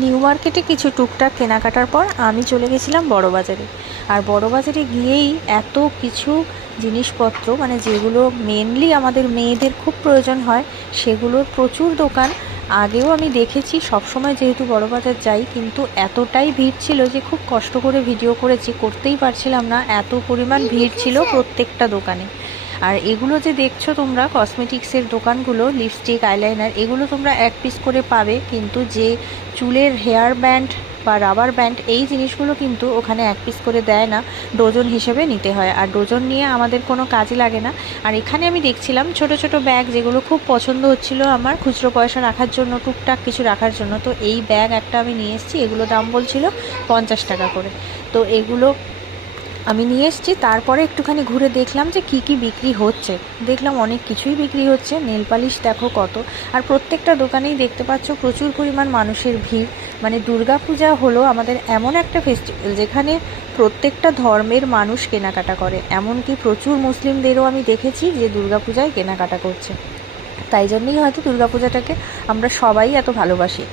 New মার্কেটে কিছু টুকটাক কেনাকাটার পর আমি চলে গেছিলাম বড় বাজারে। আর বড় বাজারে গিয়েই এত কিছু জিনিসপত্র মানে যেগুলো মেনলি আমাদের মেয়েদের খুব প্রয়োজন হয়, সেগুলোর প্রচুর দোকান। আগেও আমি দেখেছি, সবসময় যেহেতু বড় বাজার যাই, কিন্তু এতটাই ভিড় ছিল যে খুব কষ্ট করে ভিডিও করেছি, করতেই পারছিলাম না। এত পরিমাণ ভিড় ছিল প্রত্যেকটা দোকানে। আর এগুলো যে দেখছ তোমরা কসমেটিক্সের দোকানগুলো লিপস্টিক আইলাইনার এগুলো তোমরা এক পিস করে পাবে। কিন্তু যে চুলের হেয়ার ব্যান্ড বা রাবার ব্যান্ড এই জিনিসগুলো কিন্তু ওখানে এক পিস করে দেয় না। ডজন হিসেবে নিতে হয়। আর ডজন নিয়ে আমাদের কোনো কাজে লাগে না। আর এখানে আমি দেখছিলাম ছোট ছোট ব্যাগ যেগুলো খুব পছন্দ হচ্ছিল আমার খুচরো পয়সা রাখার জন্য, টুকটাক কিছু রাখার জন্য। তো এই ব্যাগ একটা আমি নিয়ে এসেছি। এগুলো দাম বলছিল পঞ্চাশ টাকা করে। তো এগুলো আমি নিয়ে এসেছি, তারপরে একটুখানি ঘুরে দেখলাম যে কি কি বিক্রি হচ্ছে। দেখলাম অনেক কিছুই বিক্রি হচ্ছে, নেল পালিশ দেখো কত। আর প্রত্যেকটা দোকানেই দেখতে পাচ্ছ প্রচুর পরিমাণ মানুষের ভিড়। মানে দুর্গাপূজা হলো আমাদের এমন একটা ফেস্টিভ্যাল যেখানে প্রত্যেকটা ধর্মের মানুষ কেনাকাটা করে। এমনকি প্রচুর মুসলিমদেরও আমি দেখেছি যে দুর্গাপূজায় কেনাকাটা করছে। তাই জন্যই হয়তো দুর্গাপূজাটাকে আমরা সবাই এত ভালোবাসি।